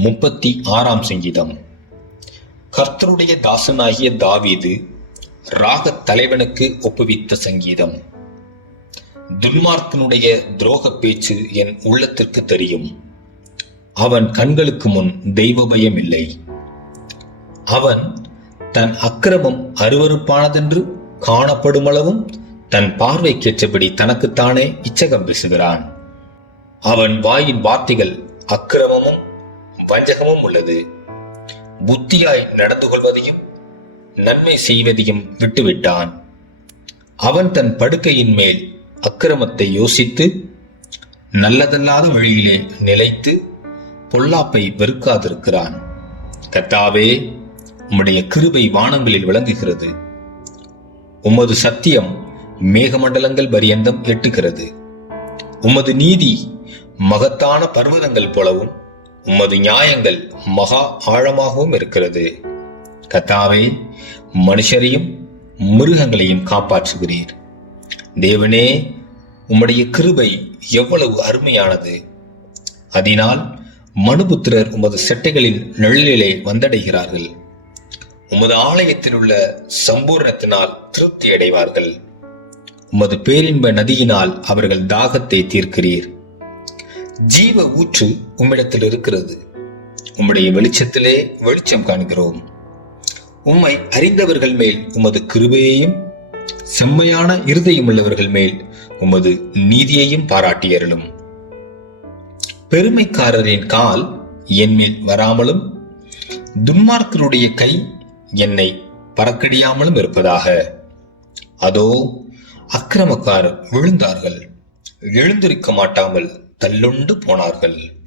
36 சங்கீதம். கர்த்தருடைய தாசனாகிய தாவீது ராகத் தலைவனுக்கு ஒப்புவித்த சங்கீதம். துன்மார்க்கனுடைய துரோக பேச்சு என் உள்ளத்திற்கு தெரியும். அவன் கண்களுக்கு முன் தெய்வ பயம் இல்லை. அவன் தன் அக்கிரமம் அருவருப்பானதென்று காணப்படுமளவும் தன் பார்வைக்கேற்றபடி தனக்குத்தானே இச்சகம் பேசுகிறான். அவன் வாயின் வார்த்தைகள் அக்கிரமமும் வஞ்சகமும் உள்ளது. புத்தியாய் நடந்து கொள்வதையும் நன்மை செய்வதையும் விட்டுவிட்டான். அவன் தன் படுக்கையின் மேல் அக்கிரமத்தை யோசித்து நல்லதல்லாத வழியிலே நிலைத்து பொல்லாப்பை வெறுக்காதிருக்கிறான். கர்த்தாவே, உம்முடைய கிருபை வானங்களில் விளங்குகிறது. உமது சத்தியம் மேகமண்டலங்கள் பரியந்தம் எட்டுகிறது. உமது நீதி மகத்தான பர்வதங்கள் போலவும் உமது நியாயங்கள் மகா ஆழமாகவும் இருக்கிறது. கர்த்தாவே, மனுஷரையும் மிருகங்களையும் காப்பாற்றுகிறீர். தேவனே, உம்முடைய கிருபை எவ்வளவு அருமையானது! அதனால் மனுபுத்திரர் உமது செட்டைகளின் நிழலிலே வந்தடைகிறார்கள். உமது ஆலயத்தில் உள்ள சம்பூர்ணத்தினால் திருப்தி அடைவார்கள். உமது பேரின்ப நதியினால் அவர்கள் தாகத்தை தீர்க்கிறீர். ஜீவ ஊற்று உம்மிடத்தில் இருக்கிறது. உம்முடைய வெளிச்சத்திலே வெளிச்சம் காண்கிறோம். உம்மை அறிந்தவர்கள் மேல் உமது கிருபையையும் செம்மையான இருதயம் உள்ளவர்கள் மேல் உமது நீதியையும் பாராட்டியருளும். பெருமைக்காரரின் கால் என் மேல் வராமலும் துன்மார்க்கருடைய கை என்னை பறக்கடியாமலும் இருப்பதாக. அதோ, அக்கிரமக்காரர் விழுந்தார்கள், எழுந்திருக்க மாட்டாமல் தள்ளுண்டு போனார்கள்.